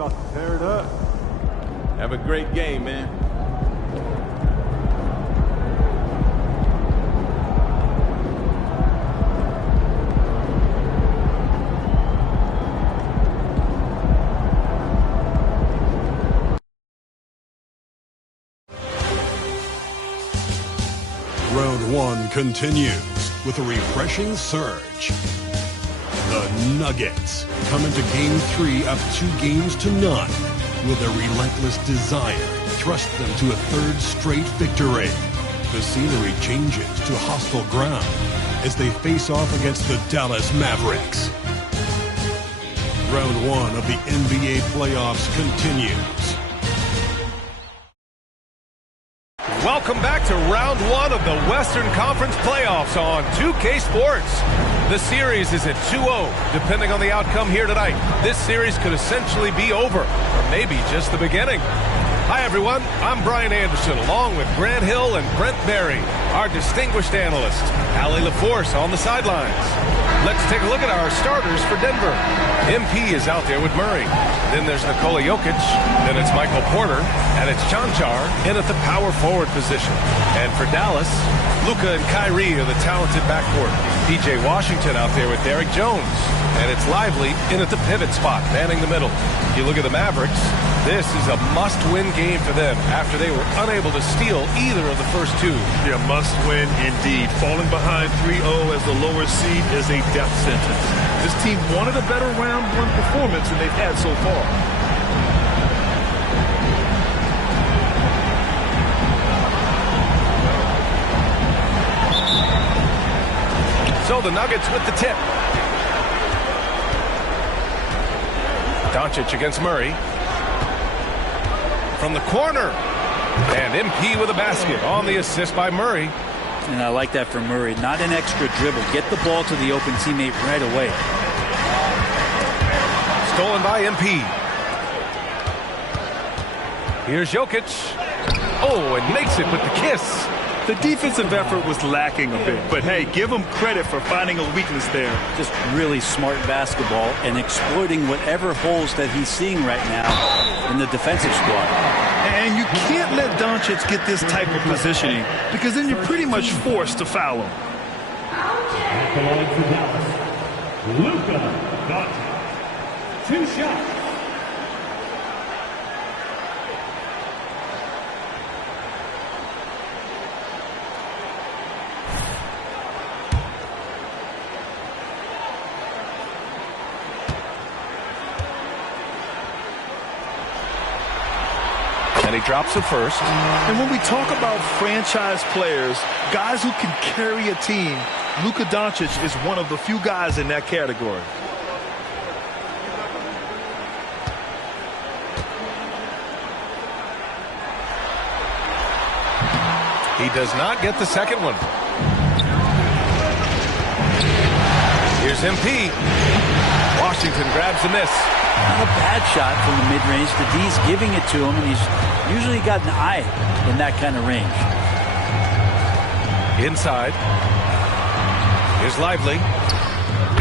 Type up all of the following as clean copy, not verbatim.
about to tear it up. Have a great game, man. Round one continues with a refreshing surge. The Nuggets come into Game 3 up 2-0. Will their relentless desire thrust them to a third straight victory? The scenery changes to hostile ground as they face off against the Dallas Mavericks. Round one of the NBA playoffs continues. Welcome back to round one of the Western Conference playoffs on 2K Sports. The series is at 2-0. Depending on the outcome here tonight, this series could essentially be over, or maybe just the beginning. Hi, everyone. I'm Brian Anderson, along with Grant Hill and Brent Berry, our distinguished analysts. Allie LaForce on the sidelines. Let's take a look at our starters for Denver. MP is out there with Murray. Then there's Nikola Jokic. Then it's Michael Porter. And it's Cancar in at the power forward position. And for Dallas, Luka and Kyrie are the talented backcourt. PJ Washington out there with Derrick Jones. And it's Lively in at the pivot spot, manning the middle. You look at the Mavericks, this is a must-win game for them after they were unable to steal either of the first two. Yeah, must-win indeed. Falling behind 3-0 as the lower seed is a death sentence. This team wanted a better round one performance than they've had so far. So the Nuggets with the tip. Doncic against Murray. From the corner. And MP with a basket on the assist by Murray. And I like that for Murray. Not an extra dribble. Get the ball to the open teammate right away. Stolen by MP. Here's Jokic. Oh, and makes it with the kiss. The defensive effort was lacking a bit, but hey, give him credit for finding a weakness there. Just really smart basketball and exploiting whatever holes that he's seeing right now in the defensive squad. And you can't let Doncic get this type of positioning because then you're pretty much forced to foul him. At the line for Dallas, Luka Doncic. 2 shots. And he drops it first. And when we talk about franchise players, guys who can carry a team, Luka Doncic is one of the few guys in that category. He does not get the second one. Here's MP. Washington grabs the miss. Not a bad shot from the mid-range. The D's giving it to him, and he's usually got an eye in that kind of range. Inside. Here's Lively.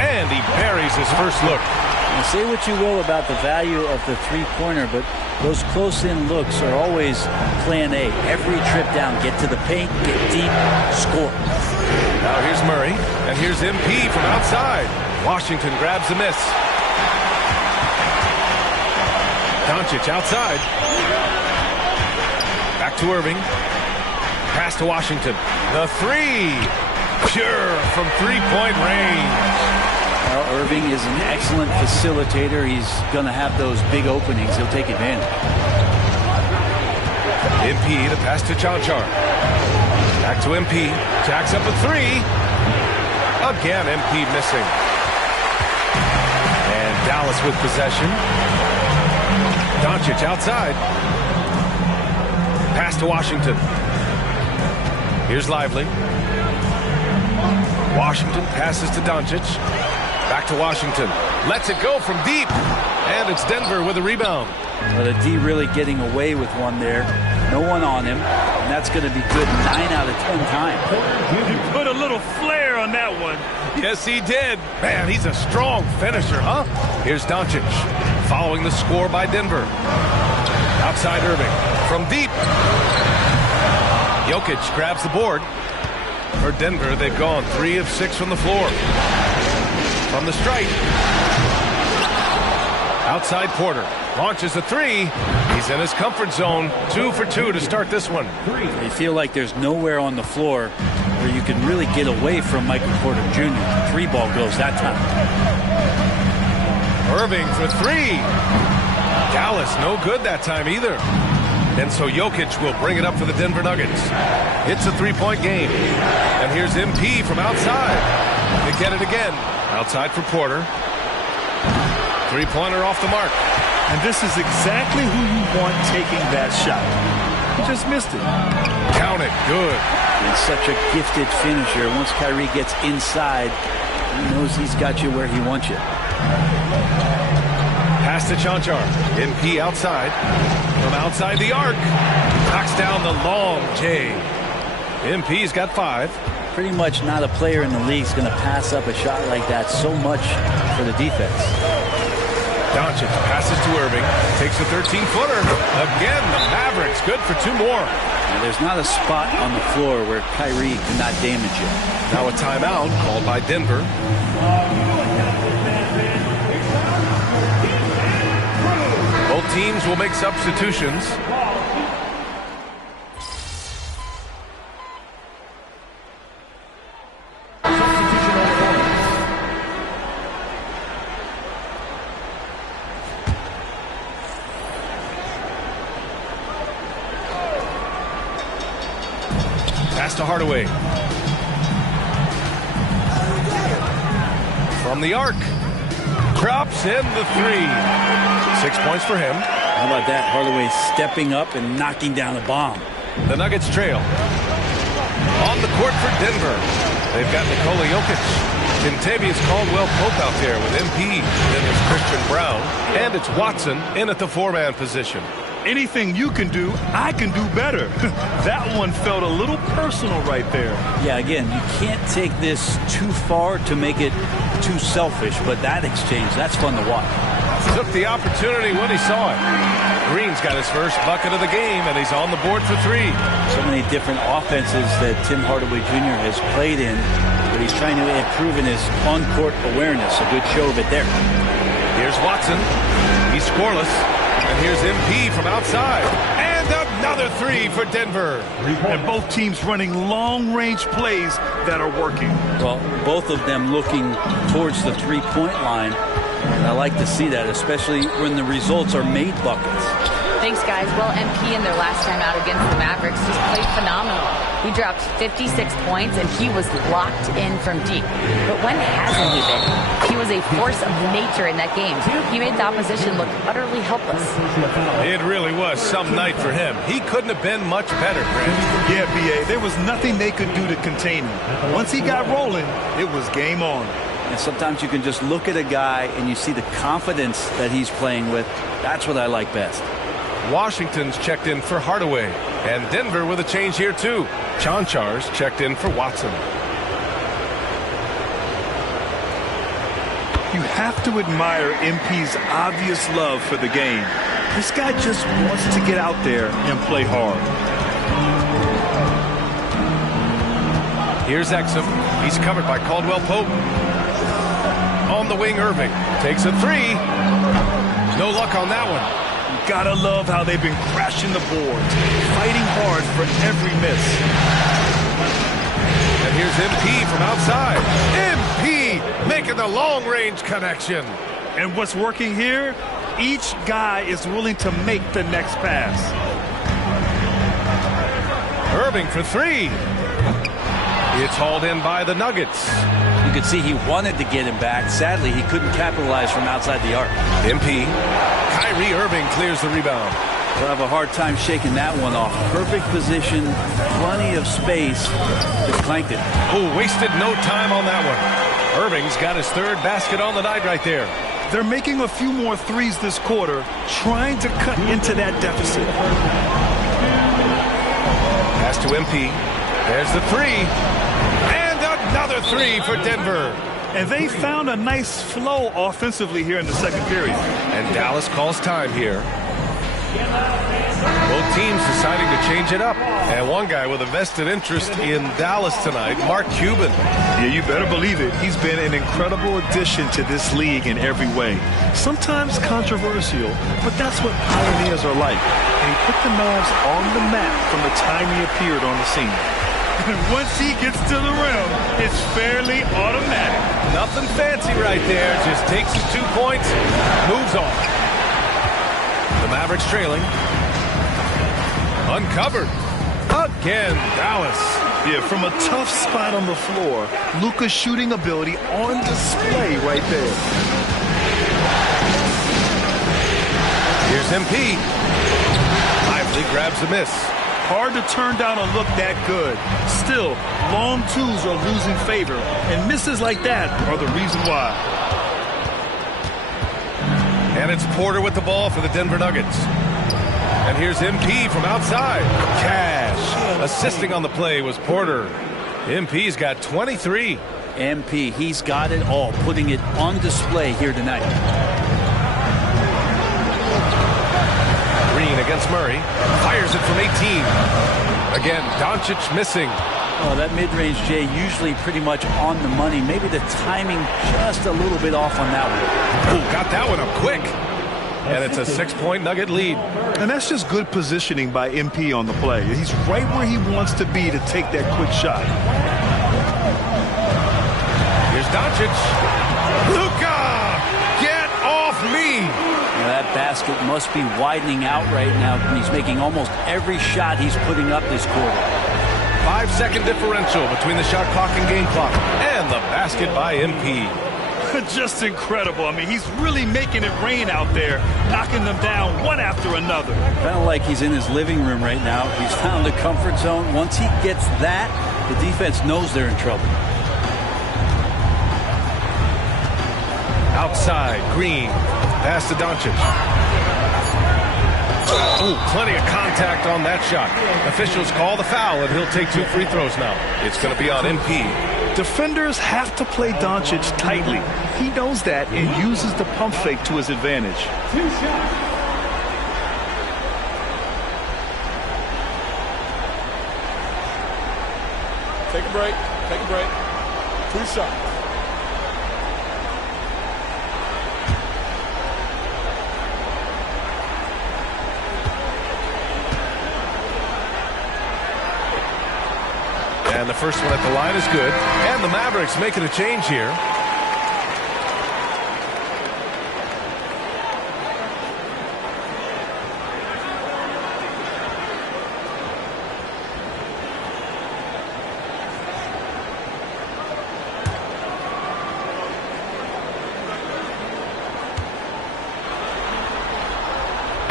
And he buries his first look. Now, say what you will about the value of the three-pointer, but those close-in looks are always plan A. Every trip down, get to the paint, get deep, score. Now here's Murray, and here's MP from outside. Washington grabs the miss. Doncic outside. Back to Irving. Pass to Washington. The three. Pure from three-point range. Well, Irving is an excellent facilitator. He's going to have those big openings. He'll take advantage. MP, the pass to Cancar. Back to MP. Jacks up a three. Again, MP missing. And Dallas with possession. Doncic outside. Pass to Washington. Here's Lively. Washington passes to Doncic. Back to Washington. Lets it go from deep. And it's Denver with a rebound. Well, the D really getting away with one there. No one on him. And that's going to be good 9 out of 10 times. He put a little flair on that one. Yes, he did. Man, he's a strong finisher, huh? Here's Doncic. following the score by Denver. Outside Irving from deep. Jokic grabs the board. For Denver, they've gone 3 of 6 from the floor. From the stripe. Outside Porter. Launches a 3. He's in his comfort zone. 2 for 2 to start this one. They feel like there's nowhere on the floor where you can really get away from Michael Porter Jr. 3 ball goes that time. Irving for 3. Dallas no good that time either. And so Jokic will bring it up for the Denver Nuggets. It's a 3-point game. And here's MP from outside. They get it again. Outside for Porter. 3-pointer off the mark. And this is exactly who you want taking that shot. He just missed it. Count it. Good. And such a gifted finisher. Once Kyrie gets inside, he knows he's got you where he wants you. Pass to Chanchar. MP outside. From outside the arc. Knocks down the long J. MP's got 5. Pretty much not a player in the league is going to pass up a shot like that so much for the defense. Doncic passes to Irving. Takes a 13-footer. Again, the Mavericks good for 2 more. Now, there's not a spot on the floor where Kyrie cannot damage you. Now a timeout called by Denver. Both teams will make substitutions. Pass to Hardaway. From the arc. Drops in the 3. 6 points for him. How about that? Hardaway stepping up and knocking down a bomb. The Nuggets trail. On the court for Denver. They've got Nikola Jokic. Kentavious Caldwell-Pope out there with MP. Then there's Christian Brown. And it's Watson in at the 4-man position. Anything you can do, I can do better. That one felt a little personal right there. Yeah, again, you can't take this too far to make it too selfish, but that exchange, that's fun to watch. Took the opportunity when he saw it. Green's got his first bucket of the game, and he's on the board for 3. So many different offenses that Tim Hardaway Jr. has played in, but he's trying to improve in his on-court awareness. A good show of it there. Here's Watson. He's scoreless. And here's MP from outside. And another 3 for Denver. And both teams running long-range plays that are working. Well, both of them looking towards the 3-point line. And I like to see that, especially when the results are made buckets. Thanks, guys. Well, MP in their last time out against the Mavericks just played phenomenal. He dropped 56 points, and he was locked in from deep. But when hasn't he been? He was a force of nature in that game. He made the opposition look utterly helpless. It really was some night for him. He couldn't have been much better, Grant. Yeah, B.A., there was nothing they could do to contain him. Once he got rolling, it was game on. And sometimes you can just look at a guy and you see the confidence that he's playing with. That's what I like best. Washington's checked in for Hardaway. And Denver with a change here, too. Chanchar's checked in for Watson. You have to admire MP's obvious love for the game. This guy just wants to get out there and play hard. Here's Exum. He's covered by Caldwell-Pope. On the wing, Irving takes a 3. No luck on that one. Gotta love how they've been crashing the boards, fighting hard for every miss. And here's MP from outside. MP making the long-range connection. And what's working here? Each guy is willing to make the next pass. Irving for 3. It's hauled in by the Nuggets. You could see he wanted to get him back. Sadly, he couldn't capitalize from outside the arc. MP. Kyrie Irving clears the rebound. We'll have a hard time shaking that one off. Perfect position, plenty of space. Just clanked it. Oh, wasted no time on that one. Irving's got his 3rd basket on the night right there. They're making a few more 3s this quarter, trying to cut into that deficit. Pass to MP. There's the 3. And another 3 for Denver. And they found a nice flow offensively here in the second period. And Dallas calls time here. Both teams deciding to change it up. And one guy with a vested interest in Dallas tonight, Mark Cuban. Yeah, you better believe it. He's been an incredible addition to this league in every way. Sometimes controversial, but that's what pioneers are like. And he put the Mavs on the map from the time he appeared on the scene. And once he gets to the rim, it's fairly automatic. Nothing fancy right there. Just takes his 2 points, moves on. The Mavericks trailing. Uncovered. Again, Dallas. Yeah, from a tough spot on the floor, Luka's shooting ability on display right there. Here's MP. Lively grabs the miss. Hard to turn down a look that good. Still, long twos are losing favor, and misses like that are the reason why. And it's Porter with the ball for the Denver Nuggets. And here's MP from outside. Cash. Assisting on the play was Porter. MP's got 23. MP, he's got it all, putting it on display here tonight. Green against Murray. Fires it from 18. Again, Doncic missing. Oh, that mid-range, Jay, usually pretty much on the money. Maybe the timing just a little bit off on that one. Ooh, got that one up quick. And it's a 6-point Nugget lead. And that's just good positioning by MP on the play. He's right where he wants to be to take that quick shot. Here's Doncic. Luka! Get off me! That basket must be widening out right now. He's making almost every shot he's putting up this quarter. 5-second differential between the shot clock and game clock. And the basket by MP. Just incredible. I mean, he's really making it rain out there, knocking them down one after another. Kind of like he's in his living room right now. He's found the comfort zone. Once he gets that, the defense knows they're in trouble. Outside, Green. Pass to Doncic. Ooh, plenty of contact on that shot. Officials call the foul, and he'll take 2 free throws now. It's going to be on MP. Defenders have to play Doncic tightly. He knows that and uses the pump fake to his advantage. 2 shots. Take a break. Take a break. 2 shots. And the first one at the line is good. And the Mavericks making a change here.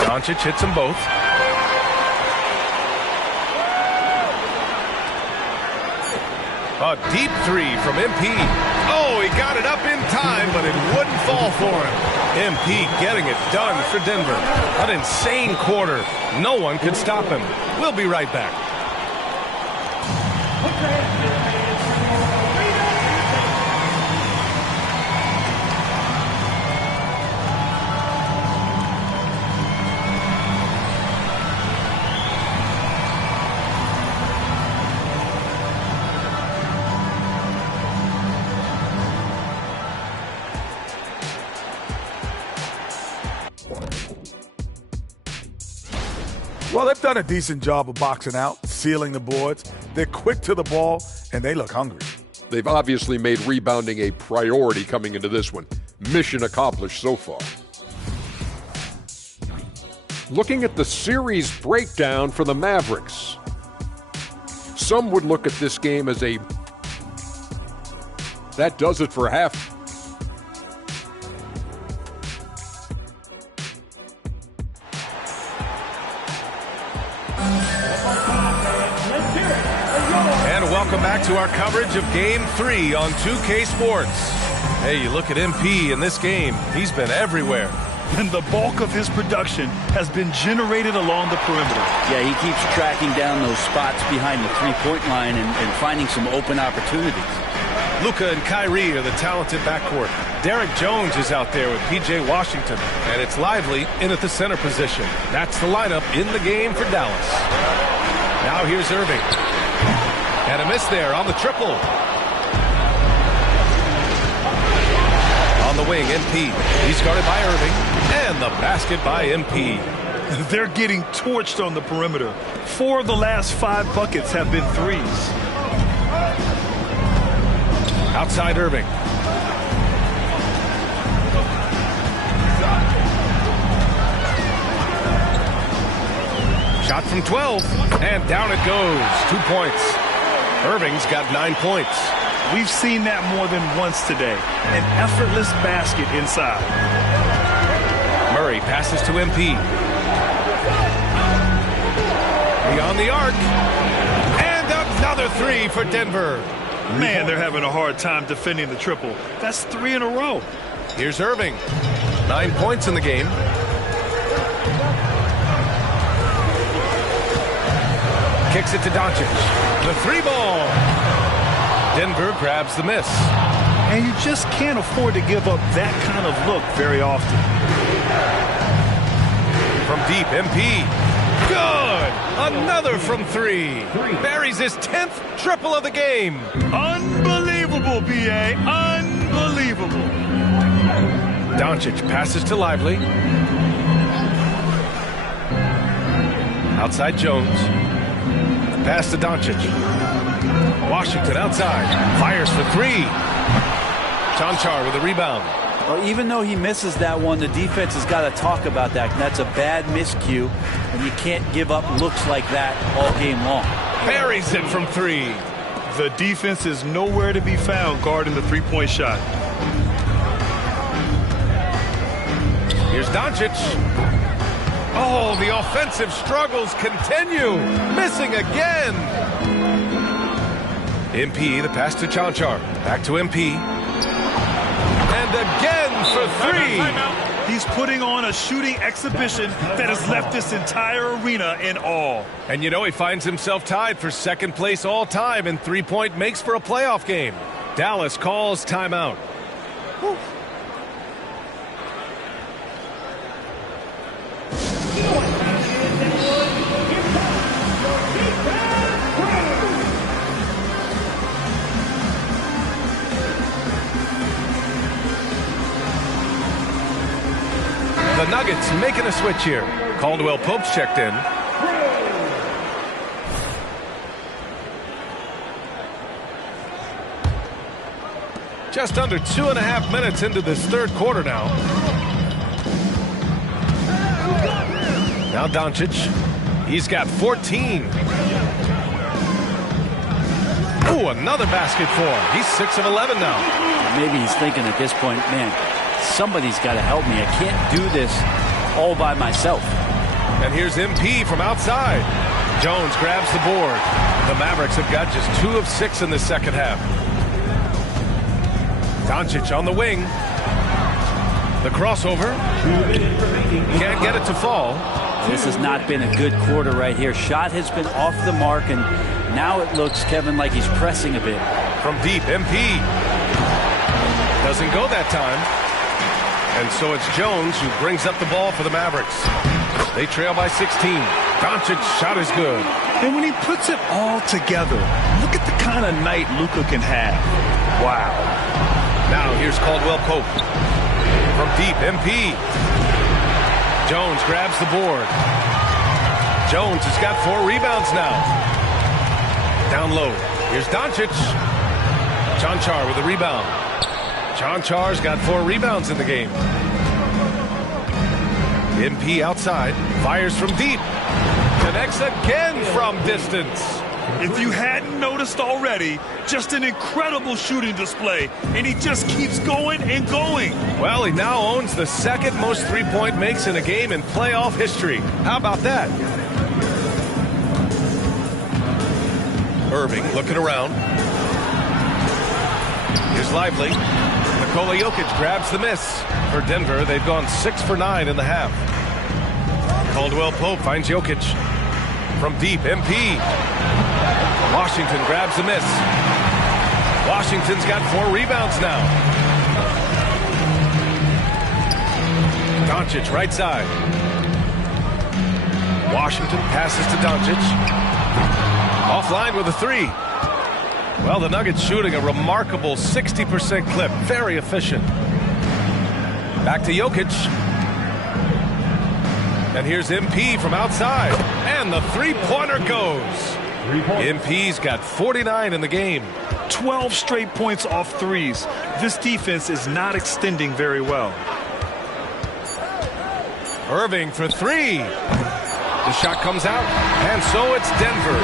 Doncic hits them both. A deep 3 from MP. Oh, he got it up in time, but it wouldn't fall for him. MP getting it done for Denver. An insane quarter. No one could stop him. We'll be right back. Well, they've done a decent job of boxing out, sealing the boards. They're quick to the ball, and they look hungry. They've obviously made rebounding a priority coming into this one. Mission accomplished so far. Looking at the series breakdown for the Mavericks. Some would look at this game as a... That does it for half. Welcome back to our coverage of Game 3 on 2K Sports. Hey, you look at MP in this game, he's been everywhere. And the bulk of his production has been generated along the perimeter. Yeah, he keeps tracking down those spots behind the three-point line and finding some open opportunities. Luka and Kyrie are the talented backcourt. Derek Jones is out there with P.J. Washington, and it's Lively in at the center position. That's the lineup in the game for Dallas. Now here's Irving. And a miss there on the triple. On the wing, MP. He's guarded by Irving, and the basket by MP. They're getting torched on the perimeter. 4 of the last 5 buckets have been threes. Outside Irving. Shot from 12, and down it goes. 2 points. Irving's got 9 points. We've seen that more than once today. An effortless basket inside. Murray passes to MP. Beyond the arc. And another 3 for Denver. Man, they're having a hard time defending the triple. That's 3 in a row. Here's Irving. 9 points in the game. Kicks it to Doncic. The 3 ball. Denver grabs the miss. And you just can't afford to give up that kind of look very often. From deep, MP. Good! Another from 3. Buries his 10th triple of the game. Unbelievable, B.A. Unbelievable. Doncic passes to Lively. Outside Jones. Pass to Doncic. Washington outside. Fires for 3. Chanchar with a rebound. Well, even though he misses that one, the defense has got to talk about that. And that's a bad miscue, and you can't give up looks like that all game long. Buries it from 3. The defense is nowhere to be found guarding the three-point shot. Here's Doncic. Oh, the offensive struggles continue. Missing again. MP, the pass to Chanchar. Back to MP. And again for 3. He's putting on a shooting exhibition that has left this entire arena in awe. And you know he finds himself tied for second place all time in three-point makes for a playoff game. Dallas calls timeout. Whew. The Nuggets making a switch here. Caldwell Pope's checked in. Just under 2.5 minutes into this third quarter now. Now Doncic. He's got 14. Oh, another basket for him. He's 6 of 11 now. Maybe he's thinking at this point, man, somebody's got to help me. I can't do this all by myself. And here's MP from outside. Jones grabs the board. The Mavericks have got just 2 of 6 in the second half. Doncic on the wing. The crossover. Can't get it to fall. This has not been a good quarter right here. Shot has been off the mark, and now it looks, Kevin, like he's pressing a bit. From deep, MP. Doesn't go that time. And so it's Jones who brings up the ball for the Mavericks. They trail by 16. Doncic's shot is good. And when he puts it all together, look at the kind of night Luka can have. Wow. Now here's Caldwell Pope. From deep, MP. Jones grabs the board. Jones has got 4 rebounds now. Down low. Here's Doncic. Chanchar with a rebound. Chanchar's got 4 rebounds in the game. MP outside. Fires from deep. Connects again from distance. If you hadn't noticed already, just an incredible shooting display. And he just keeps going and going. Well, he now owns the second most three-point makes in a game in playoff history. How about that? Irving looking around. Here's Lively. Nikola Jokic grabs the miss. For Denver, they've gone 6 for 9 in the half. Caldwell Pope finds Jokic. From deep, MP. Washington grabs the miss. Washington's got 4 rebounds now. Doncic right side. Washington passes to Doncic. Offline with a 3. Well, the Nuggets shooting a remarkable 60% clip. Very efficient. Back to Jokic. And here's MP from outside. And the three-pointer goes. MP's got 49 in the game. 12 straight points off threes. This defense is not extending very well. Irving for 3. The shot comes out, and so it's Denver.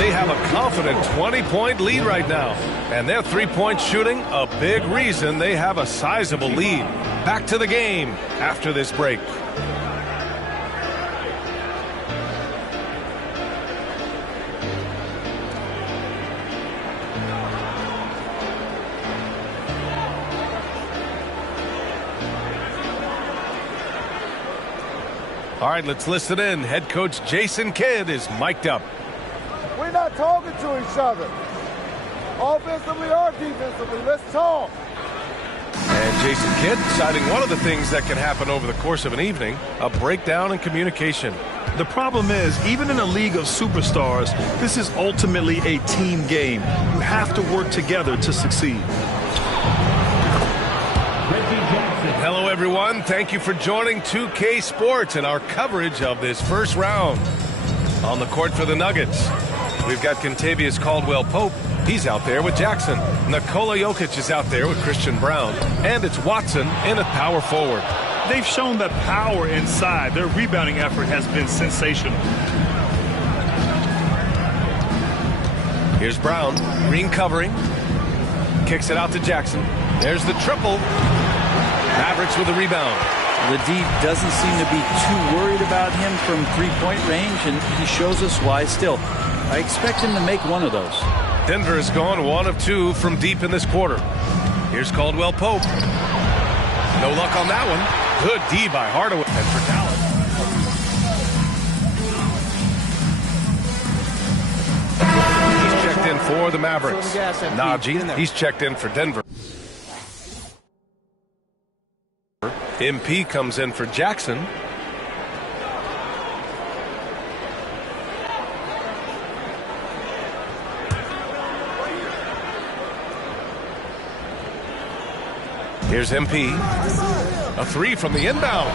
They have a confident 20-point lead right now, and their three-point shooting, a big reason they have a sizable lead. Back to the game after this break. All right, let's listen in. Head coach Jason Kidd is mic'd up. We're not talking to each other. Offensively or defensively, let's talk. And Jason Kidd citing one of the things that can happen over the course of an evening, a breakdown in communication. The problem is, even in a league of superstars, this is ultimately a team game. You have to work together to succeed. Hello, everyone. Thank you for joining 2K Sports and our coverage of this first round. On the court for the Nuggets, we've got Kentavious Caldwell-Pope. He's out there with Jackson. Nikola Jokic is out there with Christian Brown. And it's Watson in at power forward. They've shown that power inside. Their rebounding effort has been sensational. Here's Brown. Green covering. Kicks it out to Jackson. There's the triple. Mavericks with the rebound. The D doesn't seem to be too worried about him from three-point range, and he shows us why still. I expect him to make one of those. Denver has gone 1 of 2 from deep in this quarter. Here's Caldwell-Pope. No luck on that one. Good D by Hardaway. And for Dallas. He's checked in for the Mavericks. Najee, he's checked in for Denver. MP comes in for Jackson. Here's MP. A 3 from the inbound.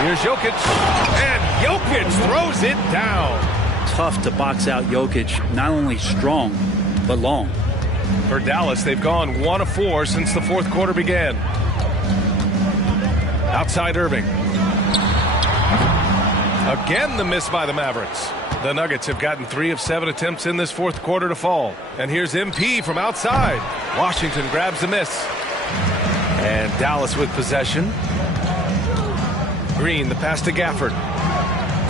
Here's Jokic. And Jokic throws it down. Tough to box out Jokic. Not only strong, but long. For Dallas, they've gone 1 of 4 since the fourth quarter began. Outside Irving. Again the miss by the Mavericks. The Nuggets have gotten 3 of 7 attempts in this fourth quarter to fall. And here's MP from outside. Washington grabs the miss. And Dallas with possession. Green, the pass to Gafford.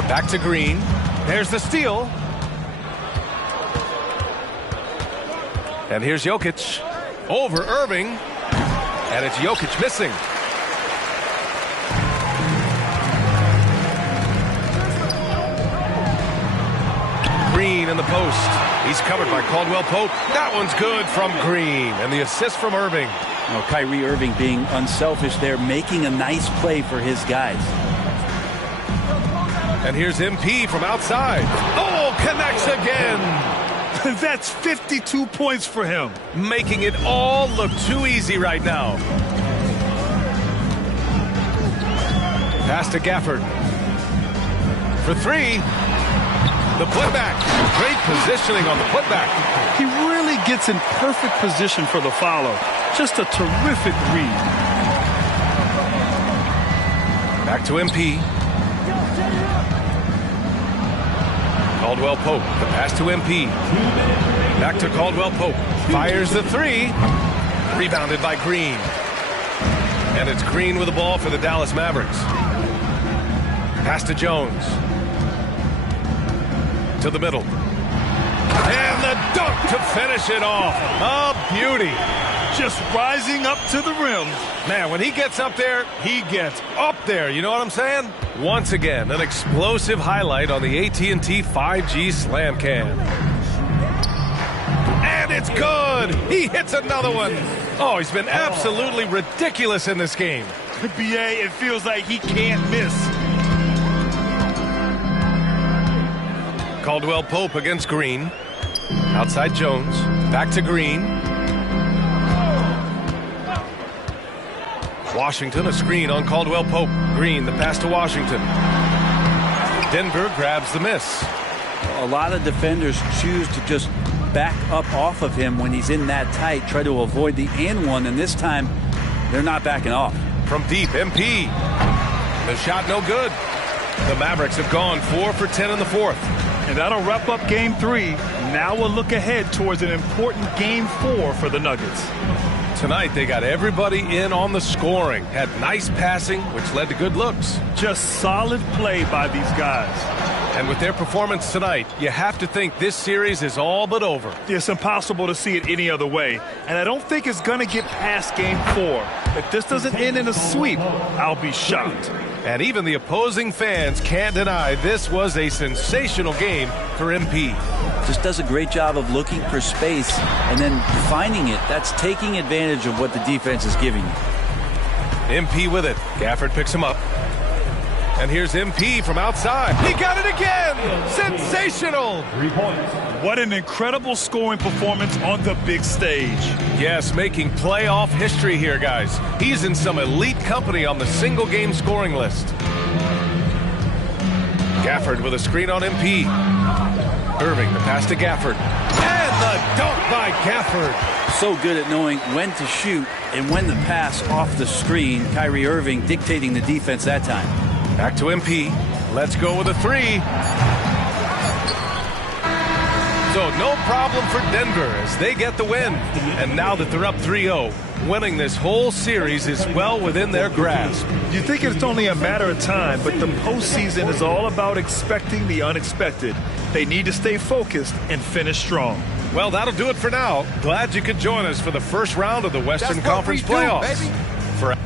Back to Green. There's the steal. And here's Jokic. Over Irving. And it's Jokic missing. Green in the post. He's covered by Caldwell-Pope. That one's good from Green. And the assist from Irving. Well, Kyrie Irving being unselfish there, making a nice play for his guys. And here's MP from outside. Oh, connects again. That's 52 points for him. Making it all look too easy right now. Pass to Gafford. For 3. The putback. Great positioning on the putback. He really gets in perfect position for the follow. Just a terrific read. Back to MP. Caldwell-Pope. The pass to MP. Back to Caldwell-Pope. Fires the 3. Rebounded by Green. And it's Green with the ball for the Dallas Mavericks. Pass to Jones. To the middle. And the dunk to finish it off. A beauty. Just rising up to the rim. Man, when he gets up there, he gets up there. You know what I'm saying? Once again, an explosive highlight on the AT&T 5G Slam Cam. And it's good. He hits another one. Oh, he's been absolutely ridiculous in this game. BA, it feels like he can't miss. Caldwell Pope against Green. Outside Jones. Back to Green. Washington, a screen on Caldwell Pope. Green, the pass to Washington. Denver grabs the miss. A lot of defenders choose to just back up off of him when he's in that tight, try to avoid the and one, and this time they're not backing off. From deep, MP. The shot no good. The Mavericks have gone 4 for 10 in the fourth. And that'll wrap up Game 3. Now we'll look ahead towards an important Game 4 for the Nuggets. Tonight, they got everybody in on the scoring. Had nice passing, which led to good looks. Just solid play by these guys. And with their performance tonight, you have to think this series is all but over. It's impossible to see it any other way. And I don't think it's going to get past Game 4. If this doesn't end in a sweep, I'll be shocked. And even the opposing fans can't deny this was a sensational game for MP. Just does a great job of looking for space and then finding it. That's taking advantage of what the defense is giving you. MP with it. Gafford picks him up. And here's MP from outside. He got it again! Sensational! 3 points. What an incredible scoring performance on the big stage. Yes, making playoff history here, guys. He's in some elite company on the single-game scoring list. Gafford with a screen on MP. Irving, the pass to Gafford. And the dunk by Gafford. So good at knowing when to shoot and when to pass off the screen. Kyrie Irving dictating the defense that time. Back to MP. Let's go with a three. So no problem for Denver as they get the win. And now that they're up 3-0, winning this whole series is well within their grasp. You think it's only a matter of time, but the postseason is all about expecting the unexpected. They need to stay focused and finish strong. Well, that'll do it for now. Glad you could join us for the first round of the Western Conference playoffs. Baby. For